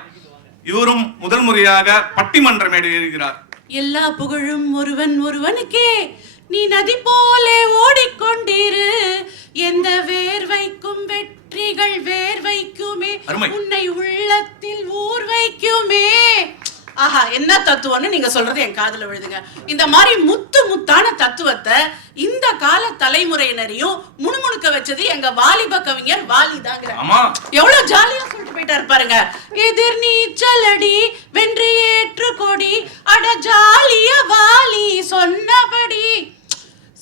இவரும் முதல் முறையாக பட்டிமன்ற மேடை ஏறுகிறார். எல்லா புகழும் ஒருவனுக்கே, நீ நதி போலே ஓடிக்கொண்டிரு, எந்த வேர்வைக்கும் வெற்றிகள் வேர்வைக்குமே, உன்னை உள்ளத்தில் ஊர் வைக்குமே. ஆஹா, என்ன தத்துவம்னு நீங்க சொல்றது என் காதுல விழுதுங்க. இந்த மாதிரி முத்தான தத்துவத்தை இந்த கால தலைமுறையினரையும் முணுமுணுக்க வச்சது எங்க வாலிப கவிஞர் வாலிதாங்க. எவ்வளவு ஜாலியா சொல்லிட்டு போயிட்டாரு பாருங்க. எதிர் நீச்சல் அடி வென்று ஏற்று கொடி, அட ஜாலிய வாலி சொன்னபடி.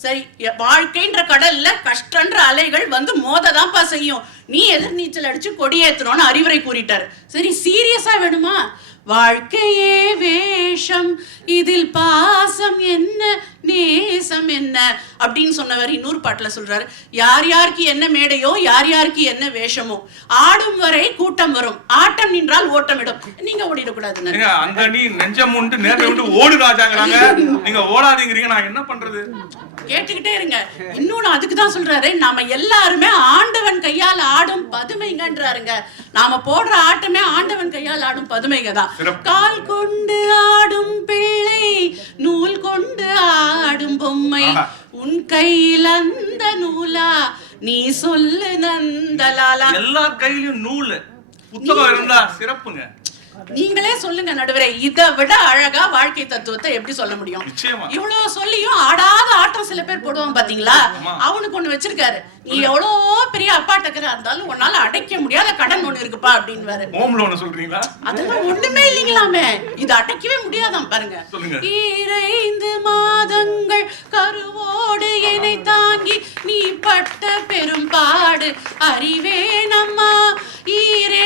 சரி, வாழ்க்கைன்ற கடல்ல கஷ்டன்ற அலைகள் வந்து மோததான்ப்பா செய்யும். நீ எதிர் நீச்சல் அடிச்சு கொடியேற்றணும்னு அறிவுரை கூறிட்டாரு. சரி, சீரியஸா வேணுமா? வாழ்க்கையே வேஷம், இதில் பாசம் என்ன நேசம் என்ன அப்படின்னு சொன்னவர் இன்னொரு பாட்டுல சொல்றாரு, யார் யாருக்கு என்ன மேடையோ யார் யாருக்கு என்ன வேஷமோ, ஆடும் வரை கூட்டம் வரும், ஆட்டம் நின்றால் ஓட்டம் இடும். நீங்க ஓடிடக்கூடாதுன்னு அந்த நீ நெஞ்சம் உண்டு நேர்மை உண்டு ஓடு ராஜாங்கிறாங்க, நீங்க ஓடாதீங்கிறீங்க, நான் என்ன பண்றது? கேட்டுக்கிட்டே இருங்க. இன்னொன்னு அதுக்குதான் சொல்றாரு, நாம எல்லாருமே ஆண்டவன் கையால் ஆடும் பதுமைங்கன்றாருங்க. நாம போடுற ஆட்டமே ஆண்டவன் கையால் ஆடும் பதுமைங்க தான். கால் கொண்டு ஆடும் பிள்ளை சொல்லு நந்தலாலா. எல்லார் கையிலயும் நூல் புத்தகம் இருந்தா சிறப்புங்க. நீங்களே சொல்லுங்க நடுவரே, இதை விட அழகா வாழ்க்கை தத்துவத்தை எப்படி சொல்ல முடியும்? நிச்சயமா. இவ்வளவு சொல்லியும் ஆடாத ஆட்டம் சில பேர் போடுவான் பாத்தீங்களா? அவனுக்கு ஒண்ணு வச்சிருக்காரு, நீ எவ்வளோ பெரிய அப்பாட்டக்கரா இருந்தாலும் உன்னால அடைக்க முடியாத கடன் ஒண்ணு இருக்குப்பா அப்படின்னு. ஹோம் லோன் சொல்றீங்களா? அதெல்லாம் ஒண்ணுமே இல்லைங்களாமே, இது அடைக்கவே முடியாதான் பாருங்க. 2 மாதங்கள் கருவோடு என்னை தாங்கி நீ பட்ட பெரும் பாடு அறிவே நம்மா. 7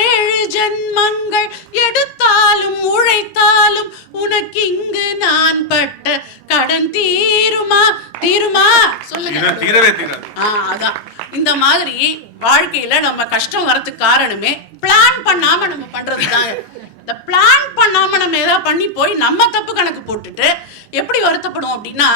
ஜென்மங்கள் எடுத்தாலும் உழைத்தாலும் உனக்கு இங்கு நான் பட்ட கடன் தீருமா? தீருமா சொல்லுங்க. தீரவே தீராது. அதான் இந்த மாதிரி வாழ்க்கையில நம்ம கஷ்டம் வரதுக்கு காரணமே பிளான் பண்ணாம நம்ம பண்றதுதாங்க. இந்த பிளான் பண்ணாம நம்ம ஏதாவது பண்ணி போய் நம்ம தப்பு கணக்கு போட்டுட்டு எப்படி வருத்தப்படும் அப்படின்னா,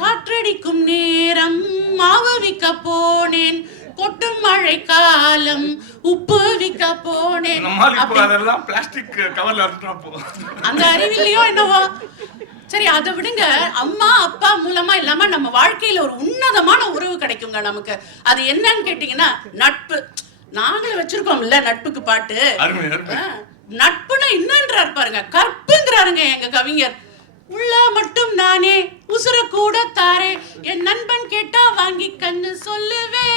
காற்றடிக்கும் நேரம் மாவு விற்க போனேன், கொட்டும் மழை காலம் உப்பு விற்க போனேன். அந்த அறிவில்லையோ என்னவோ. சரி, அதை விடுங்க. அம்மா அப்பா மூலமா இல்லாம நம்ம வாழ்க்கையில ஒரு உன்னதமான உறவு கிடைக்குங்க நமக்கு. அது என்னன்னு கேட்டீங்கன்னா நட்பு. நாங்களும் வச்சிருக்கோம்ல நட்புக்கு பாட்டு. நட்புனா என்னன்றாரு பாருங்க, கற்புங்கிறாருங்க எங்க கவிஞர். உள்ள மட்டும் நானே உசுர கூட தாரே, என் நண்பன் கேட்டா வாங்கி கண்ணு சொல்லுவே,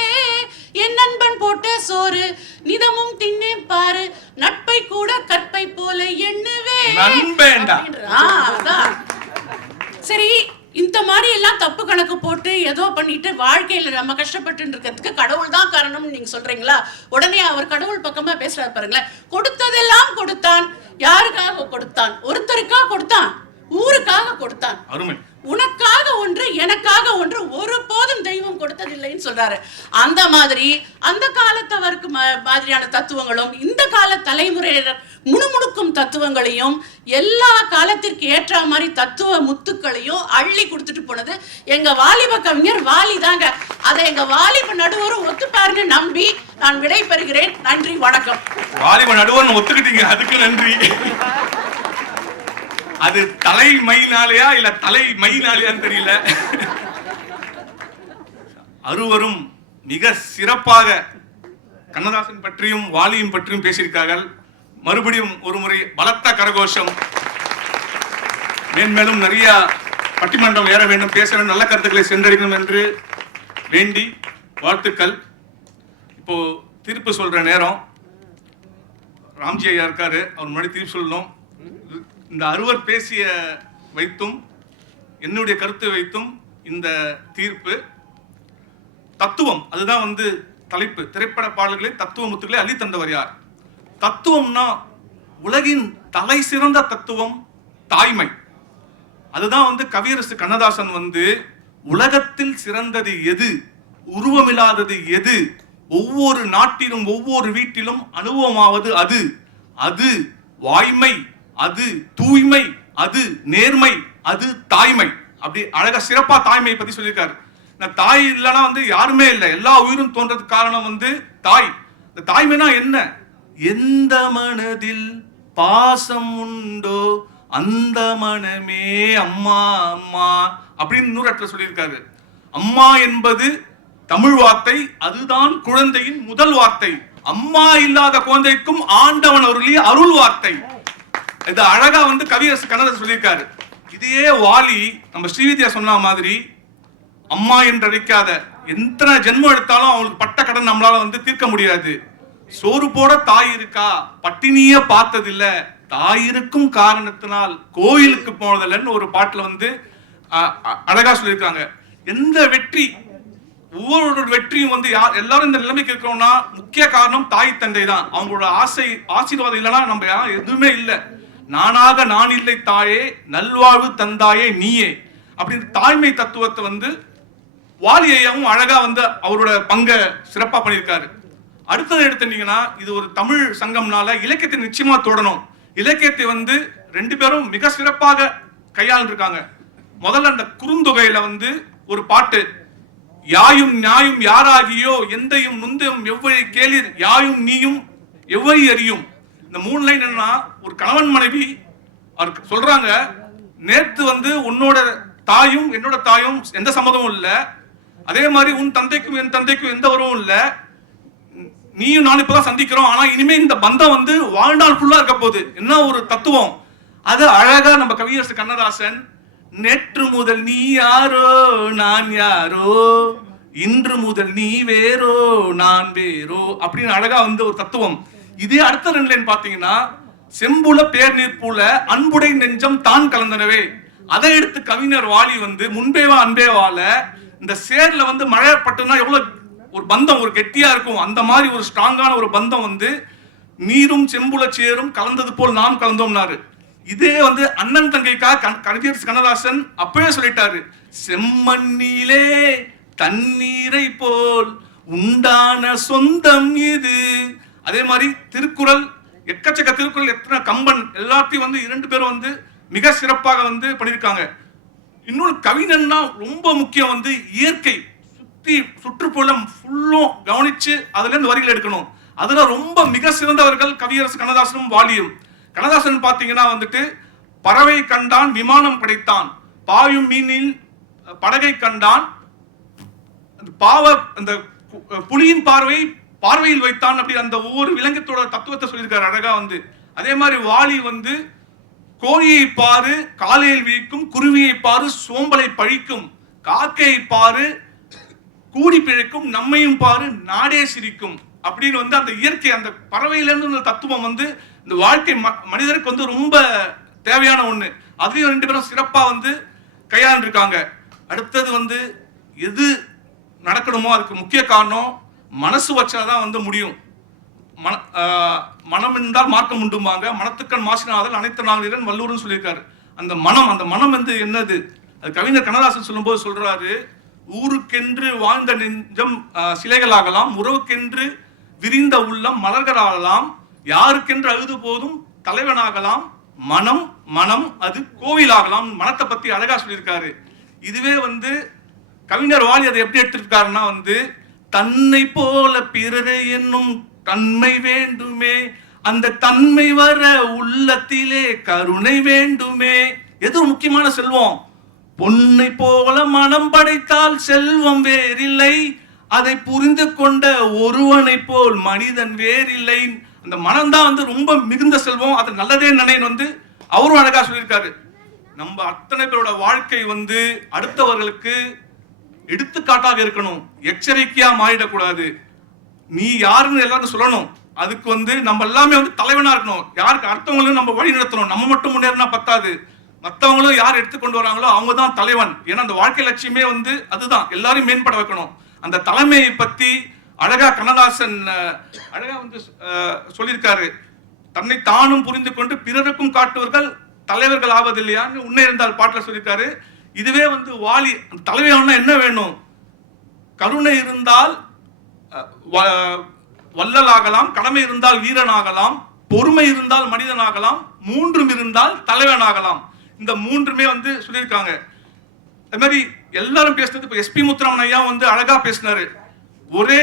என் நண்பன் போட்ட சோறு நிதமும் தின்னே பாரு, நட்பை கூட கற்பை போல எண்ணுவே. சரி, இந்த மாதிரி எல்லாம் தப்பு கணக்கு போட்டு ஏதோ பண்ணிட்டு வாழ்க்கையில நம்ம கஷ்டப்பட்டு இருக்கிறதுக்கு கடவுள் தான் காரணம் நீங்க சொல்றீங்களா? உடனே அவர் கடவுள் பக்கமா பேசுறாரு பாருங்களேன். கொடுத்ததெல்லாம் கொடுத்தான். யாருக்காக கொடுத்தான்? ஒருத்தருக்கா கொடுத்தான், ஊருக்காக கொடுத்தான். உனக்காக ஒன்று எனக்காக ஒன்று ஒருபோதும் தெய்வம் கொடுத்ததில்லைன்னு சொல்றாரு. அந்த மாதிரி அந்த காலத்தவருக்கு மாதிரியான தத்துவங்களும் இந்த கால தலைமுறையினர் முணுமுணுக்கும் தத்துவங்களையும் எல்லா காலத்திற்கு ஏற்ற மாதிரி தத்துவ முத்துக்களையும் அள்ளி கொடுத்துட்டு போனது எங்க வாலிப கவிஞர் வாலி தாங்க. அதை எங்க வாலிப நடுவரும் ஒத்துப்பாருன்னு நம்பி நான் விடை பெறுகிறேன். நன்றி, வணக்கம். வாலிப நடுவர் ஒத்துக்கிட்டீங்க, அதுக்கு நன்றி. அது தலை மைனாலையா இல்ல தலை மைனாலையான்னு தெரியல. அறுவரும் மிக சிறப்பாக கண்ணதாசன் பற்றியும் வாலியும் பற்றியும் பேசியிருக்கார்கள். மறுபடியும் ஒரு முறை பலத்த கரகோஷம். மேன்மேலும் நிறைய பட்டிமன்றம் ஏற வேண்டும், பேச வேண்டும், நல்ல கருத்துக்களை சென்றடைக்கணும் என்று வேண்டி வாழ்த்துக்கள். இப்போ தீர்ப்பு சொல்ற நேரம். ராம்ஜி ஐயா இருக்காரு, அவர் முன்னாடி தீர்ப்பு சொல்லணும். இந்த அறுவர் பேசிய வைத்தும் என்னுடைய கருத்து வைத்தும் இந்த தீர்ப்பு தத்துவம், அதுதான் தலைப்பு. திரைப்பட பாடல்களை தத்துவ முத்துக்களை அள்ளி தந்தவர் யார்? தத்துவம்னா உலகின் தலை சிறந்த தத்துவம் தாய்மை. அதுதான் கவியரசு கண்ணதாசன் உலகத்தில் சிறந்தது எது, உருவமில்லாதது எது, ஒவ்வொரு நாட்டிலும் ஒவ்வொரு வீட்டிலும் அனுபவமாவது அது, அது வாய்மை, அது தூய்மை, அது நேர்மை, அது தாய்மை. அப்படி அழகா சிறப்பா தாய்மையை பத்தி சொல்லியிருக்காரு. தாய் இல்லைன்னா யாருமே இல்லை, எல்லா உயிரும் தோன்றதுக்கு காரணம் தாய். இந்த தாய்மைனா என்ன? எந்த மனதில் பாசம் உண்டோ அந்த மனமே அம்மா அம்மா அப்படின்னு 100 இடத்துல சொல்லியிருக்காரு. அம்மா என்பது தமிழ் வார்த்தை, அதுதான் குழந்தையின் முதல் வார்த்தை. அம்மா இல்லாத குழந்தைக்கும் ஆண்டவன் அருளிய அருள் வார்த்தை. இது அழகா கவியரசு கண்ணதாசன் சொல்லியிருக்காரு. இதையே வாலி நம்ம ஸ்ரீவித்யா சொன்ன மாதிரி அம்மா என்று அழைக்காத எத்தனை ஜென்மம் எடுத்தாலும் அவங்களுக்கு பட்ட கடன் நம்மளால தீர்க்க முடியாது. சோறு போட தாய் இருக்கா, பட்டினியே பார்த்ததில்ல, தாய் இருக்கும் காரணத்தினால் கோயிலுக்கு போனதில்லன்னு ஒரு பாட்டுல அழகா சொல்லியிருக்காங்க. எந்த வெற்றி, ஒவ்வொரு வெற்றியும் எல்லாரும் இந்த நிலைமைக்கு இருக்கணும்னா முக்கிய காரணம் தாய் தந்தை தான். அவங்களோட ஆசீர்வாதம் இல்லைன்னா நம்ம எதுவுமே இல்லை. நானாக நான் இல்லை தாயே, நல்வாழ்வு தந்தாயே நீயே அப்படின்னு தாய்மை தத்துவத்தை வாலி ஐயாவும் அழகா அவரோட பங்கை சிறப்பா பண்ணியிருக்காரு. அடுத்தது எடுத்துட்டீங்கன்னா, இது ஒரு தமிழ் சங்கம்னால இலக்கியத்தை நிச்சயமா தொடணும். இலக்கியத்தை 2 பேரும் மிக சிறப்பாக கையாண்டிருக்காங்க. முதல்ல அந்த குறுந்தொகையில ஒரு பாட்டு, யாயும் நியாயும் யாராகியோ எந்தையும் நுந்தையும் எவ்வழி கேளிர் யாயும் நீயும் எவ்வழி அறியும். இந்த 3 லைன் என்னன்னா, ஒரு கணவன் மனைவி அவர் சொல்றாங்க, நேத்து உன்னோட தாயும் என்னோட தாயும் எந்த சம்மதமும் இல்லை, அதே மாதிரி உன் தந்தைக்கும் என் தந்தைக்கும் எந்த உறவும் இல்லை, நீயும் நானும் இப்பதான் சந்திக்கிறோம், ஆனா இனிமே இந்த பந்தம் வந்து வாழ்நாள் ஃபுல்லா இருக்க போகுது. என்ன ஒரு தத்துவம்! அது அழகா நம்ம கவியரசு கண்ணதாசன் நேற்று முதல் நீ யாரோ நான் யாரோ, இன்று முதல் நீ வேறோ நான் வேறோ அப்படின்னு அழகா வந்து ஒரு தத்துவம். இதே அடுத்த ரெண்டு லைன் பாத்தீங்கன்னா, செம்புல பேர் நீர்ப்புல அன்புடை நெஞ்சம் தான் கலந்தனவே. அதை எடுத்து கவிஞர் வாலி வந்து முன்பேவா அன்பேவால இந்த சேர்ல வந்து மழை பட்டுனா எவ்வளவு ஒரு பந்தம் ஒரு கெட்டியா இருக்கும், அந்த மாதிரி ஒரு ஸ்ட்ராங்கான ஒரு பந்தம் வந்து நீரும் செம்புல சேரும் கலந்தது போல் நாம் கலந்தோம்னாரு. இதே வந்து அண்ணன் தங்கைக்காக கவியரசு கண்ணதாசன் அப்பவே சொல்லிட்டாரு, செம்மண்ணிலே தண்ணீரை போல் உண்டான சொந்தம் இது. அதே மாதிரி திருக்குறள், எக்கச்சக்க திருக்குறள், எத்தனை கம்பன் எல்லாத்தையும் வந்து இரண்டு பேரும் வந்து மிக சிறப்பாக வந்து பண்ணியிருக்காங்க. இன்னொரு கவிஞன்னா ரொம்ப முக்கியம் வந்து இயற்கை சுற்றுப்புறம் ஃபுல்லும் கவனிச்சு அதுல இருந்து வரிகள் எடுக்கணும். அதுல ரொம்ப மிக சிறந்தவர்கள் கவியரசு கண்ணதாசனும் வாலியும். கண்ணதாசன் பாத்தீங்கன்னா வந்துட்டு பறவை கண்டான் விமானம் படைத்தான், பாயும் மீனில் படகை கண்டான், அந்த புலியின் பார்வையில் வைத்தான், அப்படி அந்த ஒவ்வொரு விலங்கத்தோட தத்துவத்தை சொல்லியிருக்காரு அழகா வந்து. அதே மாதிரி வாலி வந்து கோழியை பாரு காலையில் வீக்கும், குருவியை பாரு சோம்பலை பழிக்கும், காக்கையை பாரு கூடி பிழைக்கும், நம்மையும் பாரு நாடே சிரிக்கும் அப்படின்னு வந்து அந்த இயற்கை அந்த பறவையிலிருந்து தத்துவம் வந்து இந்த வாழ்க்கை மனிதருக்கு வந்து ரொம்ப தேவையான ஒண்ணு. அதையும் ரெண்டு பேரும் சிறப்பா வந்து கையாண்டிருக்காங்க. அடுத்தது வந்து எது நடக்கணுமோ அதுக்கு முக்கிய காரணம் மனசு வச்சாதான் வந்து முடியும். மனம் என்றால் மார்க்கம் உண்டுமாங்க, மனத்துக்கண் மாசினாதல் அனைத்து நாளிலும் வல்லூர்னு சொல்லியிருக்காரு. அந்த மனம் வந்து என்னது, அது கவிஞர் கண்ணதாசன் சொல்லும்போது சொல்றாரு, ஊருக்கென்று வாழ்ந்த நெஞ்சம் சிலைகளாகலாம், உறவுக்கென்று விரிந்த உள்ளம் மலர்களாகலாம், யாருக்கென்று அழுது போதும் தலைவனாகலாம், மனம் அது கோவிலாகலாம். மனத்தை பத்தி அழகா சொல்லியிருக்காரு. இதுவே வந்து கவிஞர் வாலி அதை எப்படி எடுத்திருக்காருன்னா வந்து, தன்னை போல பிறரை என்னும் தன்மை வேண்டுமே, அந்த தன்மை வர உள்ளத்திலே கருணை வேண்டுமே. எது முக்கியமான செல்வம்? பொன்னை போல மனம் படைத்தால் செல்வம் வேறில்லை, அதை புரிந்து கொண்ட ஒருவனை போல் மனிதன் வேறில்லை. அந்த மனம்தான் வந்து ரொம்ப மிகுந்த செல்வம், அது நல்லதே நினைன்னு வந்து அவரும் அழகா சொல்லியிருக்காரு. நம்ம அத்தனை பேரோட வாழ்க்கை வந்து அடுத்தவர்களுக்கு எடுத்துக்காட்டாக இருக்கணும், எச்சரிக்கையா மாறிடக்கூடாது. நீ யாருன்னு எல்லாரும் சொல்லணும். அதுக்கு வந்து நம்ம எல்லாமே வந்து தலைவனா இருக்கணும். யாருக்கு அடுத்தவங்களும் நம்ம வழி நடத்தணும். நம்ம மட்டும் முன்னேறினா பத்தாது, மற்றவங்களும் யார் எடுத்துக்கொண்டு வராங்களோ அவங்க தான் தலைவன். ஏன்னா அந்த வாழ்க்கை லட்சியமே வந்து அதுதான், எல்லாரும் மேம்பட வைக்கணும். அந்த தலைமையை பத்தி அழகா கண்ணதாசன் அழகா வந்து சொல்லியிருக்காரு. தன்னை தானும் புரிந்து கொண்டு பிறருக்கும் காட்டுவர்கள் தலைவர்கள் ஆவதில்லையான்னு உன்னை இருந்தால் பாட்டுல சொல்லியிருக்காரு. இதுவே வந்து வாலி தலைவனா என்ன வேணும்? கருணை இருந்தால் வள்ளலாகலாம், கடமை இருந்தால் வீரனாகலாம், பொறுமை இருந்தால் மனிதனாகலாம், மூன்றும் இருந்தால் தலைவனாகலாம். இந்த மூன்றுமே வந்து சொல்லியிருக்காங்க. அது மாதிரி எல்லாரும் பேசுனது. இப்போ எஸ்பி முத்துராமன் ஐயா வந்து அழகா பேசினாரு. ஒரே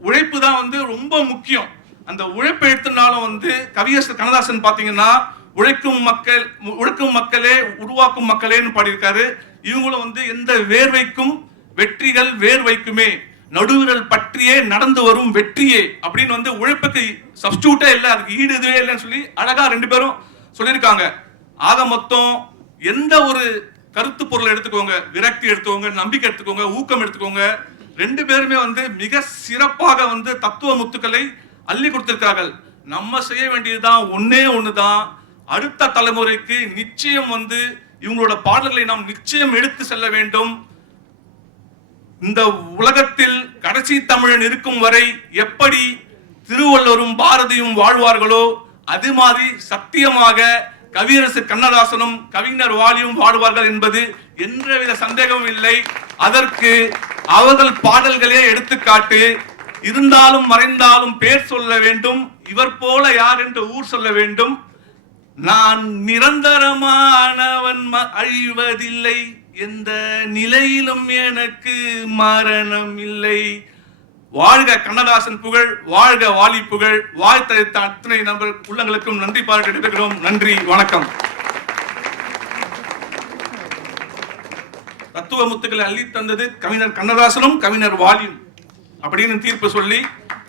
உழைப்பு தான் வந்து ரொம்ப முக்கியம். அந்த உழைப்பை எடுத்தனாலும் வந்து கவியரசு கண்ணதாசன் பாத்தீங்கன்னா உழைக்கும் மக்களே உருவாக்கும் மக்களேன்னு பாடியிருக்காரு. இவங்களும் வந்து எந்த வேர்வைக்கும் வெற்றிகள் வேர் வைக்குமே, நடுவிரல் பற்றியே நடந்து வரும் வெற்றியே அப்படின்னு வந்து உழைப்புக்கு சப்ஸ்டியூட்டே இல்லை, அதுக்கு ஈடு இதுவே இல்லைன்னு சொல்லி அழகா ரெண்டு பேரும் சொல்லியிருக்காங்க. ஆக மொத்தம் எந்த ஒரு கருத்து பொருளை எடுத்துக்கோங்க, விரக்தி எடுத்துக்கோங்க, நம்பிக்கை எடுத்துக்கோங்க, ஊக்கம் எடுத்துக்கோங்க, ரெண்டு பேருமே வந்து மிக சிறப்பாக வந்து தத்துவ முத்துக்களை அள்ளி கொடுத்திருக்கார்கள். நம்ம செய்ய வேண்டியதுதான் ஒன்னே ஒண்ணுதான், அடுத்த தலைமுறைக்கு நிச்சயம் வந்து இவங்களோட பாடல்களை நாம் நிச்சயம் எடுத்து செல்ல வேண்டும். இந்த உலகத்தில் கடைசி தமிழன் இருக்கும் வரை எப்படி திருவள்ளுவரும் பாரதியும் வாழ்வார்களோ அது மாதிரி சத்தியமாக கவியரசு கண்ணதாசனும் கவிஞர் வாலியும் வாழ்வார்கள் என்பது எந்தவித சந்தேகமும் இல்லை. அதற்கு அவர்கள் பாடல்களே எடுத்துக்காட்டு. இருந்தாலும் மறைந்தாலும் பேர் சொல்ல வேண்டும், இவர் போல யார் என்று ஊர் சொல்ல வேண்டும். நான் நிரந்தரமானவன் அழிவதில்லை, எந்த நிலையிலும் எனக்கு மரணம் இல்லை. வாழ்க கண்ணதாசன் புகழ், வாழ்க வாலி புகழ். வாழ்த்தளித்த அத்தனை நண்பர் உள்ளங்களுக்கும் நன்றி பாராட்டி இருக்கிறோம். நன்றி, வணக்கம். தத்துவ முத்துக்களை அள்ளி தந்தது கவிஞர் கண்ணதாசனும் கவிஞர் வாலியும் அப்படின்னு தீர்ப்பு சொல்லி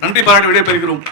நன்றி பாராட்டி விடைபெறுகிறோம்.